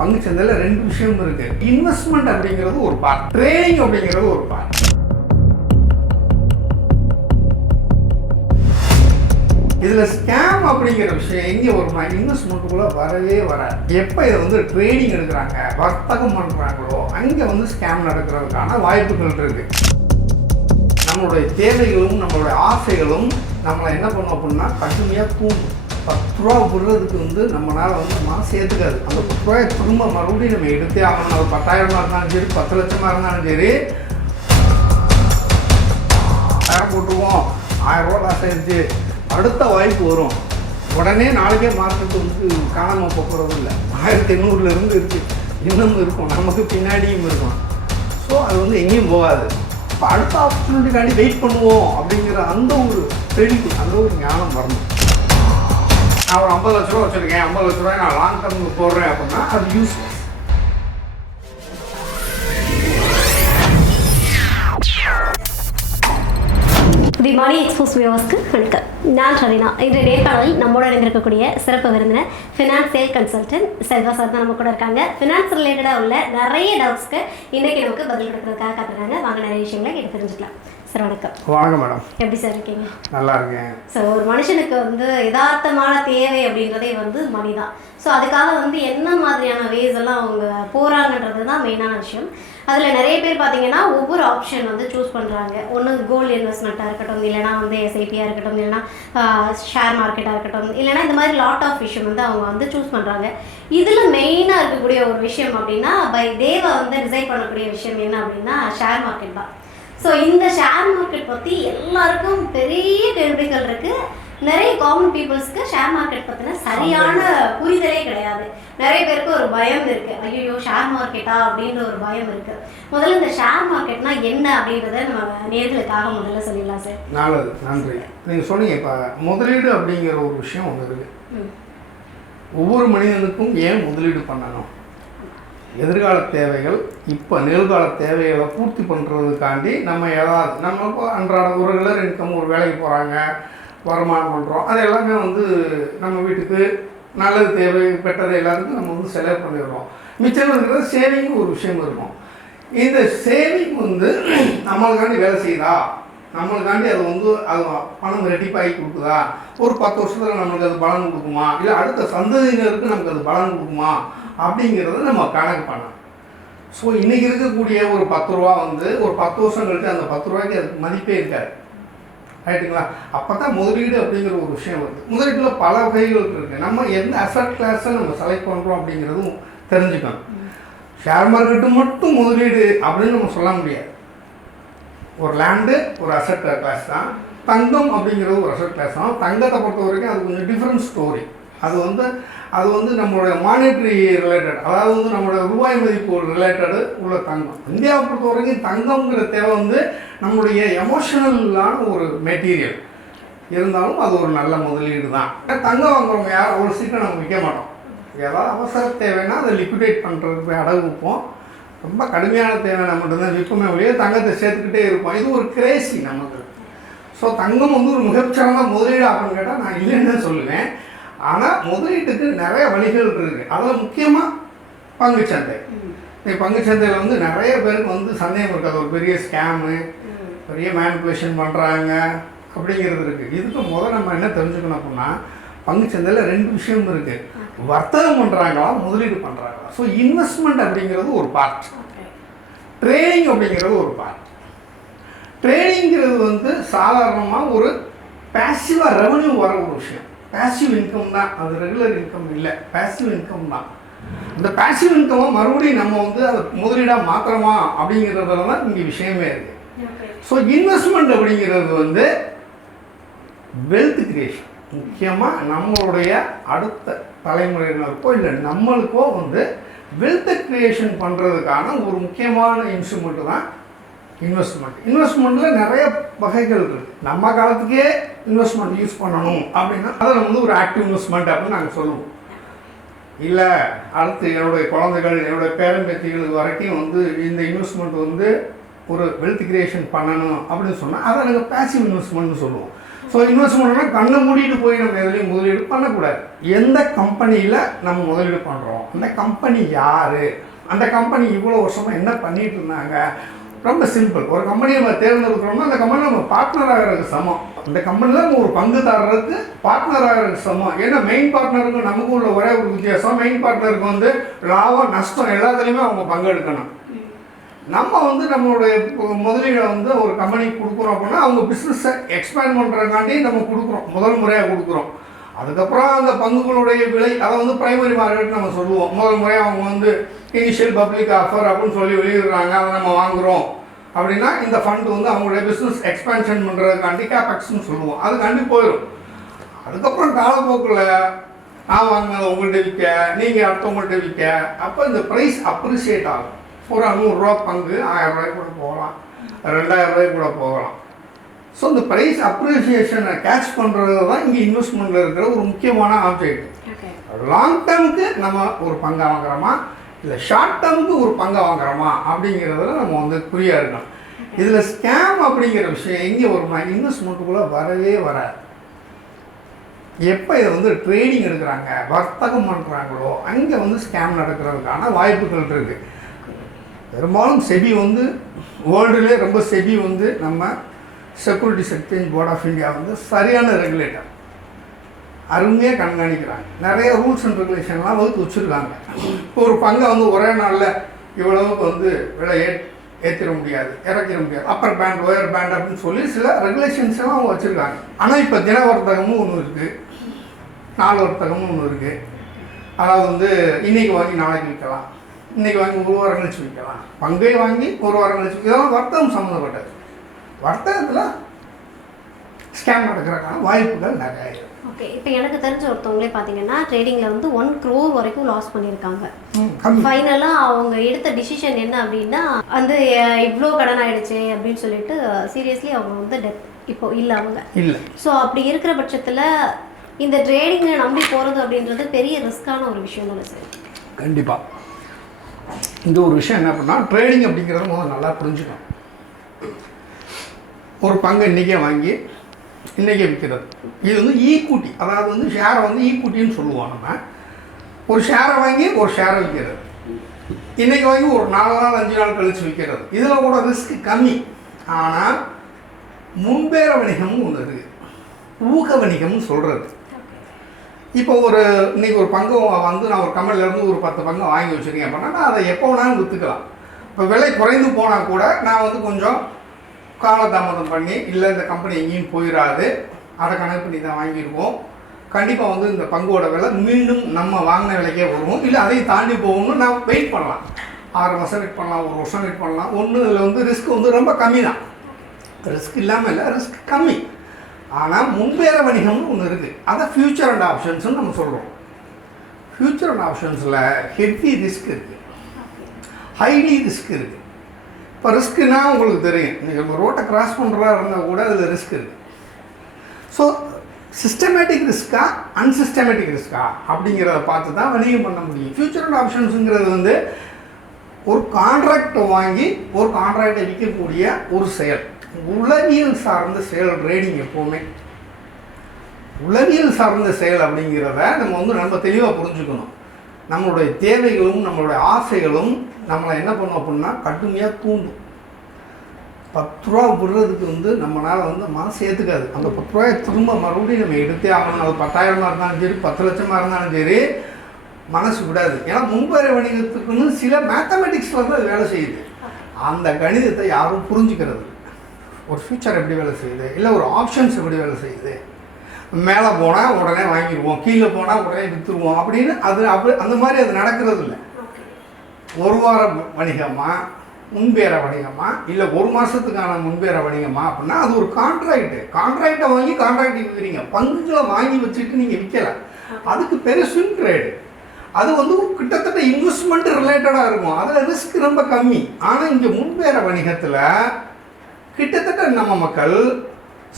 பங்கு சந்தையில் ரெண்டு விஷயம் இருக்கு. இன்வெஸ்ட்மெண்ட் அப்படிங்கிறது ஒரு பார்ட், ட்ரேடிங் அப்படிங்கிறது ஒரு பார்ட். இதில் ஸ்கேம் அப்படிங்கிற விஷயம் எங்கே வருமா? இன்வெஸ்ட்மெண்ட்டுக்குள்ளே வரவே வராது. எப்போ இதை வந்து ட்ரேடிங் எடுக்கிறாங்க, வர்த்தகம் பண்ணுறாங்களோ அங்கே வந்து ஸ்கேம் நடக்கிறதுக்கான வாய்ப்புகள் இருக்குது. நம்மளுடைய தேவைகளும் நம்மளுடைய ஆசைகளும் நம்மளை என்ன பண்ணோம் அப்படின்னா கடுமையாக தூண்டும். 10 ரூபா விடுறதுக்கு வந்து நம்மளால் வந்து மாதம் ஏற்றுக்காது. அந்த 10 ரூபாயை திரும்ப மறுபடியும் நம்ம எடுத்தே ஆகணும். அது 10,000 இருந்தாலும் சரி, 10 லட்சமாக இருந்தாலும் சரி, 1000 போட்டுருவோம், 1000 ரூபா லாஸ் ஆயிடுச்சு, அடுத்த வாய்ப்பு வரும். உடனே நாளைக்கே மார்க்கெட்டு வந்து காணாமல் போகிறது இல்லை. 1800 இருக்குது, இன்னும் இருக்கும், நமக்கு பின்னாடியும் இருக்கும். ஸோ அது வந்து எங்கேயும் போகாது. இப்போ அடுத்த ஆப்பர்ச்சுனிட்டிக்காண்டி வெயிட் பண்ணுவோம் அப்படிங்கிற அந்த ஒரு தெளிவு, அந்த ஒரு ஞானம் வரணும். நான் ஒரு 50 லட்ச ரூபா வச்சுருக்கேன், 50 லட்ச ரூபாய் நான் லாங் டர்முக்கு போடுறேன் அப்படின்னா அது யூஸ்லெஸ். தி மணி எக்ஸ்போஸ் வியூவர்ஸ்க்கு வணக்கம். நான் ரவீனா. இன்றைய நேர்காணலில் நம்மோட இருந்திருக்கக்கூடிய சிறப்பு விருந்தினர் ஃபினான்சியல் கன்சல்டன்ட் செல்வா சார் தான் நம்ம கூட இருக்காங்க. ஃபினான்ஸ் ரிலேட்டடாக உள்ள நிறைய டவுட்ஸ்க்கு இன்றைக்கி நமக்கு பதில் கொடுக்கறதுக்காக காத்துருக்காங்க. வாங்க நிறைய விஷயங்களை கேட்டு தெரிஞ்சுக்கலாம். சார் வணக்கம். வணக்கம் மேடம். எப்படி சார் இருக்கீங்க? நல்லா இருக்கேன். ஸோ ஒரு மனுஷனுக்கு வந்து யதார்த்தமான தேவை அப்படின்றதே வந்து மணி தான். ஸோ அதுக்காக வந்து என்ன மாதிரியான வேஸ் எல்லாம் அவங்க போகிறாங்கன்றது தான் மெயினான விஷயம். அதில் நிறைய பேர் பார்த்தீங்கன்னா ஒவ்வொரு ஆப்ஷன் வந்து சூஸ் பண்ணுறாங்க. ஒன்று கோல்டு இன்வெஸ்ட்மெண்ட்டாக இருக்கட்டும், இல்லைனா வந்து எஸ்ஐபியாக இருக்கட்டும், இல்லைனா ஷேர் மார்க்கெட்டாக இருக்கட்டும், இல்லைனா இந்த மாதிரி லாட் ஆஃப் விஷயம் வந்து அவங்க வந்து சூஸ் பண்ணுறாங்க. இதில் மெயினாக இருக்கக்கூடிய ஒரு விஷயம் அப்படின்னா பை தேவை வந்து டிசைட் பண்ணக்கூடிய விஷயம் என்ன அப்படின்னா ஷேர் மார்க்கெட் தான். ஸோ இந்த ஷேர் மார்க்கெட் பற்றி எல்லாருக்கும் பெரிய கேள்விகள் இருக்குது. நிறைய காமன் பீப்புள்ஸ்க்கு ஷேர் மார்க்கெட் பற்றின சரியான புரிதலே கிடையாது. நிறைய பேருக்கு ஒரு பயம் இருக்குது, ஐயோ ஷேர் மார்க்கெட்டா அப்படின்ற ஒரு பயம் இருக்குது. முதல்ல இந்த ஷேர் மார்க்கெட்னா என்ன அப்படின்றத நம்ம நேர்களுக்காக முதல்ல சொல்லிடலாம் சார். நல்லது, நன்றி. நீங்கள் சொன்னீங்க இப்போ முதலீடு அப்படிங்கிற ஒரு விஷயம் ஒன்று இருக்குது. ஒவ்வொரு மனிதனுக்கும் ஏன் முதலீடு பண்ணணும்? எதிர்கால தேவைகள், இப்போ நிகழ்கால தேவைகளை பூர்த்தி பண்ணுறதுக்காண்டி நம்ம ஏதாவது நம்ம இப்போ அன்றாட ஒரு ரெகுலர் இன்கம், ஒரு வேலைக்கு போகிறாங்க, வருமானம் பண்ணுறோம், அது எல்லாமே வந்து நம்ம வீட்டுக்கு நல்லது தேவை பெற்றது எல்லாருக்கும் நம்ம வந்து செலவு பண்ணிடுறோம். மிச்சம் இருக்கிறது சேவிங் ஒரு விஷயம் இருக்கும். இந்த சேவிங் வந்து நம்மளுக்காண்டி வேலை செய்யுதா, நம்மளுக்காண்டி அது வந்து அது பணம் ரெட்டிப்பாகி கொடுக்குதா, ஒரு 10 வருஷத்தில் நம்மளுக்கு அது பலன் கொடுக்குமா, இல்லை அடுத்த சந்ததியினருக்கு நமக்கு அது பலன் கொடுக்குமா அப்படிங்கிறத நம்ம கணக்கு பண்ணலாம். ஸோ இன்றைக்கி இருக்கக்கூடிய ஒரு 10 ரூபா வந்து ஒரு 10 வருஷம் கழிச்சு அந்த 10 ரூபாய்க்கு அதுக்கு மதிப்பே இருக்காது. ரைட்டுங்களா? அப்போ தான் முதலீடு அப்படிங்கிற ஒரு விஷயம் வருது. முதலீட்டில் பல வகைகள் இருக்குது. நம்ம எந்த அசட் கிளாஸை நம்ம செலக்ட் பண்ணுறோம் அப்படிங்கிறதும் தெரிஞ்சுக்கணும். ஷேர் மார்க்கெட்டு மட்டும் முதலீடு அப்படின்னு நம்ம சொல்ல முடியாது. ஒரு லேண்டு ஒரு அசட் கிளாஸ் தான். தங்கம் அப்படிங்கிறது ஒரு அசட் கிளாஸ் தான். தங்கத்தை பொறுத்த வரைக்கும் அது கொஞ்சம் டிஃப்ரெண்ட் ஸ்டோரி. அது வந்து நம்மளுடைய மானிட்ரி ரிலேட்டட், அதாவது வந்து நம்மளுடைய ரூபாய் மதிப்பு ரிலேட்டடு உள்ள தங்கம். இந்தியாவை பொறுத்த வரைக்கும் தங்கம்ங்கிற தேவை வந்து நம்மளுடைய எமோஷனலான ஒரு மெட்டீரியல் இருந்தாலும் அது ஒரு நல்ல முதலீடு தான். தங்கம் வாங்குறவங்க யாரும் ஒரு சீக்கிரம் நம்ம விற்க மாட்டோம். ஏதாவது அவசர தேவைன்னா அதை லிக்விடேட் பண்ணுறதுக்கு போய் அடகு வைப்போம். ரொம்ப கடுமையான தேவைன்னா மட்டும்தான் விற்பமே வழியே தங்கத்தை சேர்த்துக்கிட்டே இருப்போம். இது ஒரு கிரேசி நமக்கு. ஸோ தங்கம் வந்து ஒரு மிகச்சிறந்த முதலீடு அப்படின்னு கேட்டால் நான் இல்லைன்னு சொல்லுவேன். ஆனால் முதலீட்டுக்கு நிறைய வழிகள் இருக்குது. அதில் முக்கியமாக பங்குச்சந்தை. பங்குச்சந்தையில் வந்து நிறைய பேருக்கு வந்து சந்தேகம் இருக்குது, அது ஒரு பெரிய ஸ்கேமு, பெரிய மேனிப்புலேஷன் பண்ணுறாங்க அப்படிங்கிறது இருக்குது. இதுக்கு முதல்ல நம்ம என்ன தெரிஞ்சுக்கணும் அப்படின்னா பங்குச்சந்தையில் ரெண்டு விஷயம் இருக்குது. வர்த்தகம் பண்ணுறாங்களா, முதலீடு பண்ணுறாங்களா. ஸோ இன்வெஸ்ட்மெண்ட் அப்படிங்கிறது ஒரு பார்ட், ட்ரேடிங் அப்படிங்கிறது ஒரு பார்ட். ட்ரேடிங்கிறது வந்து சாதாரணமாக ஒரு பேசிவாக ரெவன்யூ வர ஒரு விஷயம். பேசிவ் இன்கம் தான், அது ரெகுலர் இன்கம் இல்லை, பேசிவ் இன்கம் தான். இந்த பேசிவ் இன்கமை மறுபடியும் நம்ம வந்து அதை முதலீடாக மாத்திரமா அப்படிங்கிறதுல தான் இங்கே விஷயமே இருக்குது. ஸோ இன்வெஸ்ட்மெண்ட் அப்படிங்கிறது வந்து வெல்த் கிரியேஷன். முக்கியமாக நம்மளுடைய அடுத்த தலைமுறையினருக்கோ இல்லை நம்மளுக்கோ வந்து வெல்த் கிரியேஷன் பண்ணுறதுக்கான ஒரு முக்கியமான இன்ஸ்ட்ருமெண்ட்டு தான் இன்வெஸ்ட்மெண்ட். இன்வெஸ்ட்மெண்ட்டில் நிறைய வகைகள் இருக்குது. நம்ம காலத்துக்கே இன்வெஸ்ட்மெண்ட் யூஸ் பண்ணணும் அப்படின்னா அதை நம்ம வந்து ஒரு ஆக்டிவ் இன்வெஸ்ட்மெண்ட் அப்படின்னு நாங்கள் சொல்லுவோம். இல்லை அடுத்து என்னுடைய குழந்தைகள், என்னுடைய பேரம்பேத்திகள் வரைக்கும் வந்து இந்த இன்வெஸ்ட்மெண்ட் வந்து ஒரு வெல்த் கிரியேஷன் பண்ணணும் அப்படின்னு சொன்னால் அதை நாங்கள் பேசிவ் இன்வெஸ்ட்மெண்ட்னு சொல்லுவோம். ஸோ இன்வெஸ்ட்மெண்ட்னா கண்ணை மூடிட்டு போய் நம்ம எதுலேயும் முதலீடு பண்ணக்கூடாது. எந்த கம்பெனியில் நம்ம முதலீடு பண்ணுறோம், அந்த கம்பெனி யார், அந்த கம்பெனி இவ்வளோ வருஷமாக என்ன பண்ணிகிட்டு இருந்தாங்க. ரொம்ப சிம்பிள். ஒரு கம்பெனியை நம்ம தேர்ந்தெடுக்கிறோம்னா அந்த கம்பெனி நம்ம பார்ட்னர் ஆகிறதுக்கு சமம். அந்த கம்பெனியில் நம்ம ஒரு பங்குதாரருக்கு பார்ட்னர் ஆகிறதுக்கு சமம். ஏன்னா மெயின் பார்ட்னருக்கு நமக்கு உள்ள ஒரே ஒரு வித்தியாசம், மெயின் பார்ட்னருக்கு வந்து லாபம் நஷ்டம் எல்லாத்துலேயுமே அவங்க பங்கெடுக்கணும். நம்ம வந்து நம்மளுடைய முதலீடை வந்து ஒரு கம்பெனிக்கு கொடுக்குறோம் அப்படின்னா அவங்க பிஸ்னஸை எக்ஸ்பேண்ட் பண்ணுறதுக்காண்டி நம்ம கொடுக்குறோம், முதல் முறையாக கொடுக்குறோம். அதுக்கப்புறம் அந்த பங்குகளுடைய விலை அதை வந்து ப்ரைமரி மார்க்கெட் நம்ம சொல்லுவோம். முதல் முறையாக அவங்க வந்து இனிஷியல் பப்ளிக் ஆஃபர் அப்படின்னு சொல்லி வெளியிடுறாங்க, அதை நம்ம வாங்குகிறோம் அப்படின்னா இந்த ஃபண்ட் வந்து அவங்களுடைய பிஸ்னஸ் எக்ஸ்பேன்ஷன் பண்ணுறதுக்காண்டி கேபெக்ஸ்ன்னு சொல்லுவோம். அதுக்காண்டி போயிடும். அதுக்கப்புறம் காலப்போக்கில் நான் வாங்கினதை உங்கள்கிட்ட விற்க, நீங்கள் அடுத்தவங்கள்ட்ட விற்க, அப்போ இந்த ப்ரைஸ் அப்ரிஷியேட் ஆகும். ஒரு 100 ரூபா பங்கு 1000 ரூபாய்க்கு கூட போகலாம், 2000 ரூபாய்க்கு கூட போகலாம். ஸோ இந்த ப்ரைஸ் அப்ரிசியேஷனை கேட்ச் பண்ணுறது தான் இங்கே இன்வெஸ்ட்மெண்ட்டில் இருக்கிற ஒரு முக்கியமான ஆப்ஜெக்ட். லாங் டேர்முக்கு நம்ம ஒரு பங்கை வாங்குறோமா இல்லை ஷார்ட் டேர்முக்கு ஒரு பங்கை வாங்குறோமா அப்படிங்கிறதுல நம்ம வந்து குறியாக இருக்கணும். இதில் ஸ்கேம் அப்படிங்கிற விஷயம் எங்கே வருமா, இன்வெஸ்ட்மெண்ட்டுக்குள்ளே வரவே வராது. எப்போ இதை வந்து ட்ரேடிங் எடுக்கிறாங்க, வர்த்தகம் பண்ணுறாங்களோ அங்கே வந்து ஸ்கேம் நடக்கிறதுக்கான வாய்ப்புகள் இருக்குது. பெரும்பாலும் செபி வந்து வேர்ல்டுலேயே ரொம்ப செபி வந்து நம்ம securities exchange board of India வந்து சரியான ரெகுலேட்டர், அருமையாக கண்காணிக்கிறாங்க. நிறைய ரூல்ஸ் அண்ட் ரெகுலேஷன்லாம் வகுத்து வச்சுருக்காங்க. இப்போ ஒரு பங்கை வந்து ஒரே நாளில் இவ்வளவுக்கு வந்து விலை ஏற்றிட முடியாது, இறக்கிட முடியாது, அப்பர் பேண்ட் லோயர் பேண்ட் அப்படின்னு சொல்லி சில ரெகுலேஷன்ஸ் எல்லாம் அவங்க வச்சுருக்காங்க. ஆனால் இப்போ தின வர்த்தகமும் ஒன்று இருக்குது, நாள் வர்த்தகமும் ஒன்று இருக்குது. அதாவது வந்து இன்றைக்கி வாங்கி நாளைக்கு விற்கலாம், இன்றைக்கி வாங்கி ஒரு வாரம் கழிச்சு விற்கலாம், பங்கை வாங்கி ஒரு வாரம் கழிச்சு, இதெல்லாம் வர்த்தகம் சம்மந்தப்பட்டது. வர்த்தகத்தில் ஸ்கேம் நடக்கிறதுக்கான வாய்ப்புகள் நிறைய. ஓகே, இப்போ எனக்கு தெரிஞ்ச ஒருத்தவங்களே பார்த்தீங்கன்னா ட்ரேடிங்கில் வந்து 1 crore வரைக்கும் லாஸ் பண்ணியிருக்காங்க. ஃபைனலாக அவங்க எடுத்த டிசிஷன் என்ன அப்படின்னா வந்து இவ்வளோ கடன் ஆகிடுச்சு அப்படின்னு சொல்லிட்டு சீரியஸ்லி அவங்க வந்து இப்போ இல்லை அவங்க இல்லை. ஸோ அப்படி இருக்கிற பட்சத்தில் இந்த ட்ரேடிங்கை நம்பி போகிறது அப்படின்றது பெரிய ரிஸ்க்கான ஒரு விஷயம் தானே சார்? கண்டிப்பாக. இந்த ஒரு விஷயம் என்ன பண்ணால் ட்ரேடிங் அப்படிங்கிறத முதல்ல நல்லா புரிஞ்சுக்கணும். ஒரு பங்கை இன்றைக்கே வாங்கி இன்றைக்கே விற்கிறது, இது வந்து ஈக்குட்டி. அதாவது வந்து ஷேரை வந்து ஈக்குட்டின்னு சொல்லுவோம். நம்ம ஒரு ஷேரை வாங்கி ஒரு ஷேரை விற்கிறது, இன்றைக்கி வாங்கி ஒரு 4 நாள் 5 நாள் கழித்து விற்கிறது. இதில் கூட ரிஸ்க் கம்மி. ஆனால் முன்பேற வணிகம்னு ஒன்று இருக்குது, ஊக வணிகம்னு சொல்கிறது. இப்போ இன்றைக்கி ஒரு பங்கு வந்து நான் ஒரு கம்பெனிலேருந்து ஒரு 10 பங்கு வாங்கி வச்சுருக்கேன் அப்படின்னா நான் அதை எப்போ வேணாலும் விற்றுக்கலாம். இப்போ விலை குறைந்து போனால் கூட நான் வந்து கொஞ்சம் காலதாமதம் பண்ணி இல்லை இந்த கம்பெனி எங்கேயும் போயிடாது, அதை கணக்கு பண்ணி தான் வாங்கியிருக்கோம், கண்டிப்பாக வந்து இந்த பங்கோட விலை மீண்டும் நம்ம வாங்கின விலைக்கே வருவோம், இல்லை அதையும் தாண்டி போகணும்னு நான் வெயிட் பண்ணலாம். 6 மாதம் வெயிட் பண்ணலாம், 1 வருஷம் வெயிட் பண்ணலாம். இதில் வந்து ரிஸ்க் வந்து ரொம்ப கம்மி தான். ரிஸ்க் இல்லாமல் இல்லை, ரிஸ்க் கம்மி. ஆனால் முன்பேற வணிகம்னு ஒன்று இருக்குது, அதை ஃபியூச்சர் அண்ட் ஆப்ஷன்ஸ்னு நம்ம சொல்கிறோம். ஃபியூச்சர் அண்ட் ஆப்ஷன்ஸில் ஹெவி ரிஸ்க் இருக்குது, ஹைலி ரிஸ்க் இருக்குது. இப்போ ரிஸ்க்குன்னா உங்களுக்கு தெரியும், நீங்கள் நம்ம ரோட்டை கிராஸ் பண்ணுறதா இருந்தால் கூட அதில் ரிஸ்க் இருக்குது. ஸோ சிஸ்டமேட்டிக் ரிஸ்க்கா அன்சிஸ்டமேட்டிக் ரிஸ்க்கா அப்படிங்கிறத பார்த்து தான் வணிகம் பண்ண முடியும். ஃபியூச்சர் அண்ட் ஆப்ஷன்ஸுங்கிறது வந்து ஒரு கான்ட்ராக்டை வாங்கி ஒரு கான்ட்ராக்டை விற்கக்கூடிய ஒரு செயல், உளவியல் சார்ந்த செயல். ட்ரேடிங் எப்போவுமே உளவியல் சார்ந்த செயல் அப்படிங்கிறத நம்ம வந்து ரொம்ப தெளிவாக புரிஞ்சுக்கணும். நம்மளுடைய தேவைகளும் நம்மளுடைய ஆசைகளும் நம்மளை என்ன பண்ணோம் அப்படின்னா கடுமையாக தூண்டும். 10 ரூபா விடுறதுக்கு வந்து நம்மளால் வந்து மனசு ஏற்றுக்காது. அந்த 10 ரூபாயை திரும்ப மறுபடியும் நம்ம எடுத்தே ஆகணும். அது 10,000 இருந்தாலும் சரி, 10 லட்சமாக இருந்தாலும் சரி, மனசு விடாது. ஏன்னா முன்பேற வணிகத்துக்குன்னு சில மேத்தமெட்டிக்ஸில் வந்து அது வேலை செய்யுது. அந்த கணிதத்தை யாரும் புரிஞ்சுக்கிறது. ஒரு ஃபியூச்சர் எப்படி வேலை செய்யுது, இல்லை ஒரு ஆப்ஷன்ஸ் எப்படி வேலை செய்யுது, மேலே போனால் உடனே வாங்கிடுவோம், கீழே போனால் உடனே விற்றுருவோம் அப்படின்னு அந்த மாதிரி அது நடக்கிறது இல்லை. ஒரு வார வணிகமாக முன்பேற வணிகமா இல்லை 1 மாதத்துக்கான முன்பேற வணிகமா அப்படின்னா அது ஒரு கான்ட்ராக்டை வாங்கி கான்ட்ராக்ட் விற்கிறீங்க. பங்குகளை வாங்கி வச்சுட்டு நீங்கள் விற்கலை, அதுக்கு பெரிய ஸ்விங் ட்ரேடு. அது வந்து கிட்டத்தட்ட இன்வெஸ்ட்மெண்ட் ரிலேட்டடாக இருக்கும், அதில் ரிஸ்க் ரொம்ப கம்மி. ஆனால் இங்கே முன்பேற வணிகத்தில் கிட்டத்தட்ட நம்ம மக்கள்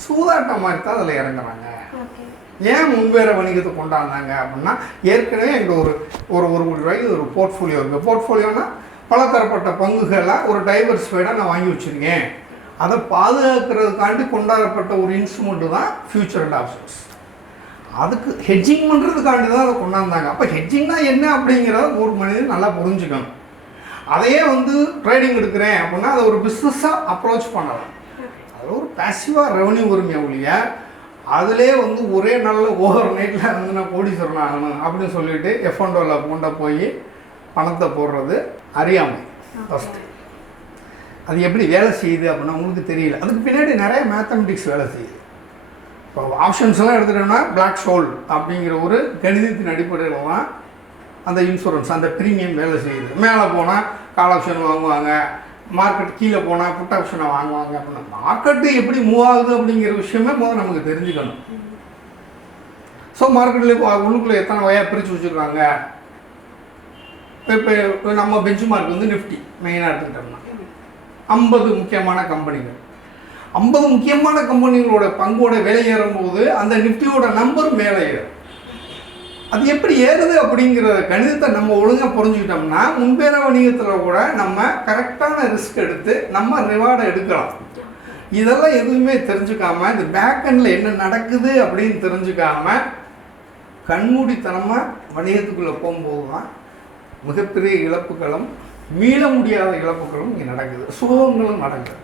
சூதாட்டம் மாதிரி தான் அதில் இறங்குறாங்க. ஏன் முன்பேற வணிகத்தை கொண்டாந்தாங்க அப்படின்னா ஏற்கனவே எங்கள் ஒரு கோடி ரூபாய்க்கு ஒரு போர்ட்ஃபோலியோ இருக்குது. போர்ட்ஃபோலியோனா பலதரப்பட்ட பங்குகளை ஒரு டைவர்ஸ்ஃபைடாக நான் வாங்கி வச்சுருக்கேன் அதை பாதுகாக்கிறதுக்காண்டி கொண்டாடப்பட்ட ஒரு இன்ஸ்ட்ருமெண்ட்டு தான் ஃபியூச்சர் அண்ட் ஆப்ஷன்ஸ். அதுக்கு ஹெட்ஜிங் பண்ணுறதுக்காண்டி தான் அதை கொண்டாந்தாங்க. அப்போ ஹெட்ஜிங்னா என்ன அப்படிங்கிறத ஒரு மனிதன் நல்லா புரிஞ்சுக்கணும். அதையே வந்து ட்ரேடிங் எடுக்கிறேன் அப்படின்னா அதை ஒரு பிஸ்னஸாக அப்ரோச் பண்ணலாம். அதில் ஒரு பேசிவாக ரெவன்யூ உரிமையை ஒழிய அதிலே வந்து ஒரே நல்ல ஓவர் நைட்டில் வந்து நான் கோடீஸ்வரன் ஆகணும் அப்படின்னு சொல்லிட்டு எஃப்என்டோவில் கொண்ட போய் பணத்தை போடுறது அறியாமை ஃபஸ்ட்டு. அது எப்படி வேலை செய்யுது அப்படின்னா உங்களுக்கு தெரியல. அதுக்கு பின்னாடி நிறைய மேத்தமெட்டிக்ஸ் வேலை செய்யுது. இப்போ ஆப்ஷன்ஸ் எல்லாம் எடுத்துட்டோம்னா பிளாக் ஷோல் அப்படிங்கிற ஒரு கணிதத்தின் அடிப்படையில் தான் அந்த இன்சூரன்ஸ் அந்த ப்ரீமியம் வேலை செய்யுது. மேலே போனால் கால் ஆப்ஷன் வாங்குவாங்க, மார்க்கெட் கீழே போனால் புட் ஆப்ஷனை வாங்குவாங்க. அப்படின்னா மார்க்கெட்டு எப்படி மூவ் ஆகுது அப்படிங்கிற விஷயமே முதல்ல நமக்கு தெரிஞ்சுக்கணும். ஸோ மார்க்கெட்டில் உள்ளுக்குள்ளே எத்தனை வகையாக பிரித்து வச்சுருக்காங்க. இப்போ நம்ம பெஞ்ச் மார்க் வந்து நிஃப்டி மெயினாக எடுத்துக்கிட்டோம்னா 50 முக்கியமான கம்பெனிகள், 50 முக்கியமான கம்பெனிகளோட பங்கோட விலை ஏறும்போது அந்த நிஃப்டியோட நம்பர் மேலே ஏறும். அது எப்படி ஏறுது அப்படிங்கிற கணிதத்தை நம்ம ஒழுங்காக புரிஞ்சுக்கிட்டோம்னா முன்பேற வணிகத்தில் கூட நம்ம கரெக்டான ரிஸ்க் எடுத்து நம்ம ரிவார்டை எடுக்கலாம். இதெல்லாம் எதுவுமே தெரிஞ்சுக்காம இந்த பேக் எண்டில் என்ன நடக்குது அப்படின்னு தெரிஞ்சுக்காம கண்மூடித்தனமாக வணிகத்துக்குள்ளே போகும்போது தான் மிகப்பெரிய இழப்புகளும் மீள முடியாத இழப்புகளும் இங்கே நடக்குது, சுகங்களும் நடக்குது.